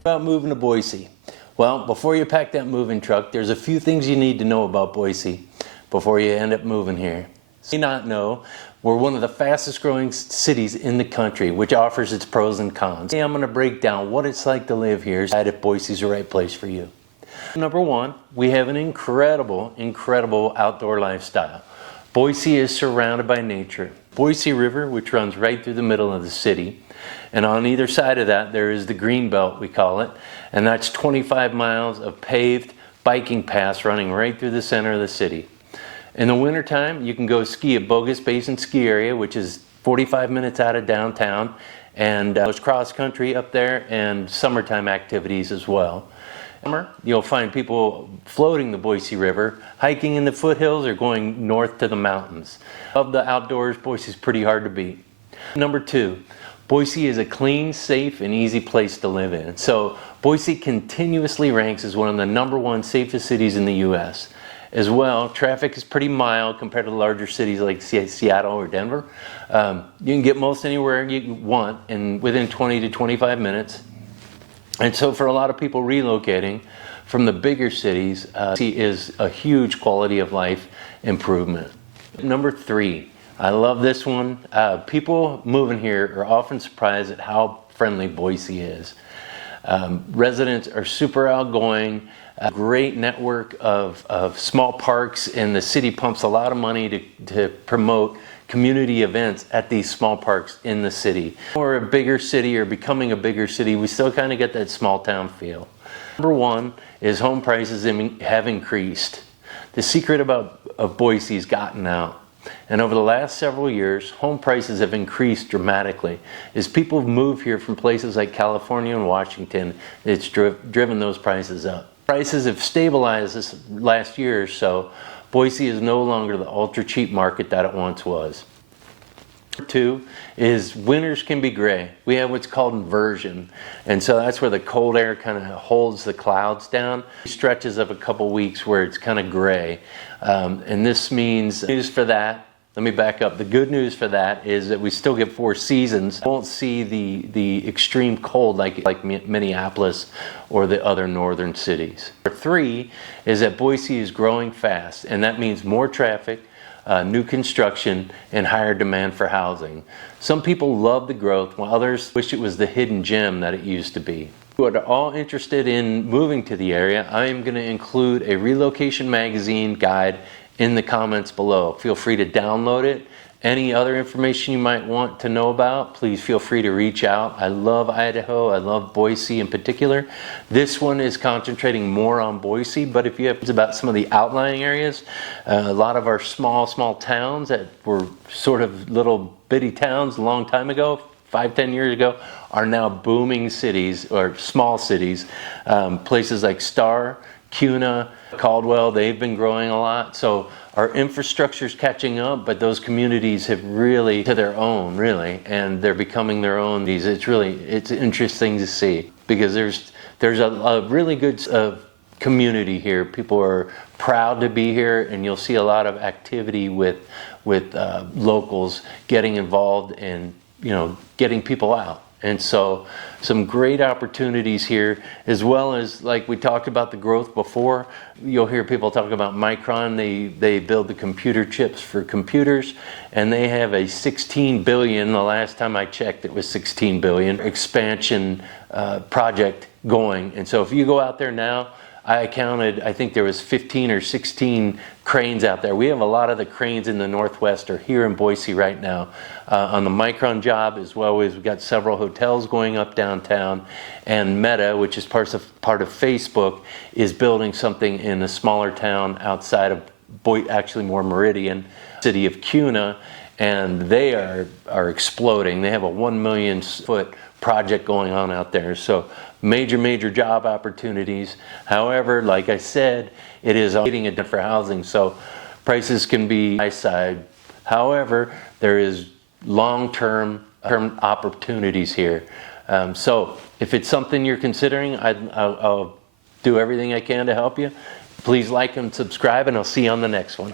About moving to Boise. Well, before you pack that moving truck, there's a few things you need to know about Boise before you end up moving here. You may not know, we're one of the fastest growing cities in the country, which offers its pros and cons. Today I'm going to break down what it's like to live here, and if Boise's the right place for you. Number one, we have an incredible outdoor lifestyle. Boise is surrounded by nature. Boise River, which runs right through the middle of the city, and on either side of that there is the green belt, we call it, and that's 25 miles of paved biking paths running right through the center of the city. In the wintertime, you can go ski at Bogus Basin Ski Area, which is 45 minutes out of downtown, and there's cross country up there and summertime activities as well. Summer, you'll find people floating the Boise River, hiking in the foothills, or going north to the mountains. Of the outdoors, Boise is pretty hard to beat. Number two, Boise is a clean, safe, and easy place to live in. So Boise continuously ranks as one of the #1 safest cities in the U.S. As well, traffic is pretty mild compared to larger cities like Seattle or Denver. You can get most anywhere you want within 20 to 25 minutes. And so for a lot of people relocating from the bigger cities, is a huge quality of life improvement. Number three, I love this one. People moving here are often surprised at how friendly Boise is. Residents are super outgoing, a great network of small parks, and the city pumps a lot of money to promote community events at these small parks in the city. We're a bigger city, or becoming a bigger city, we still kind of get that small town feel. Number one is home prices have increased. The secret of Boise has gotten out. And over the last several years, home prices have increased dramatically. As people move here from places like California and Washington, it's driven those prices up. Prices have stabilized this last year or so. Boise is no longer the ultra cheap market that it once was. Number two is winters can be gray. We have what's called inversion, and so that's where the cold air kind of holds the clouds down. Stretches of a couple weeks where it's kind of gray, and this means news for that. Let me back up. The good news for that is that we still get 4 seasons. We won't see the extreme cold like Minneapolis or the other northern cities. Number three is that Boise is growing fast, and that means more traffic, new construction, and higher demand for housing. Some people love the growth, while others wish it was the hidden gem that it used to be. If you are all interested in moving to the area, I am going to include a relocation magazine guide in the comments below. Feel free to download it. Any other information you might want to know about, please feel free to reach out. I love Idaho. I love Boise in particular. This one is concentrating more on Boise, but if you have about some of the outlying areas, a lot of our small towns that were sort of little bitty towns a long time ago, 5-10 years ago, are now booming cities or small cities. Places like Star, Kuna, Caldwell, they've been growing a lot. So our infrastructure's catching up, but those communities have really to their own, really, and they're becoming their own. It's interesting to see, because there's a really good community here. People are proud to be here, and you'll see a lot of activity with locals getting involved and getting people out. And so some great opportunities here, as well as, like we talked about the growth before. You'll hear people talk about Micron. They build the computer chips for computers, and they have a $16 billion, the last time I checked it was $16 billion, expansion project going. And so if you go out there now, I counted, I think there was 15 or 16 cranes out there. We have a lot of the cranes in the Northwest are here in Boise right now on the Micron job, as well as we've got several hotels going up downtown. And Meta, which is part of Facebook, is building something in a smaller town outside of actually more Meridian, city of Kuna, and they are exploding. They have a 1 million foot project going on out there. So major job opportunities. However, like I said, it is getting a for housing, so prices can be high side. However, there is long-term opportunities here. So if it's something you're considering, I'll do everything I can to help you. Please like and subscribe, and I'll see you on the next one.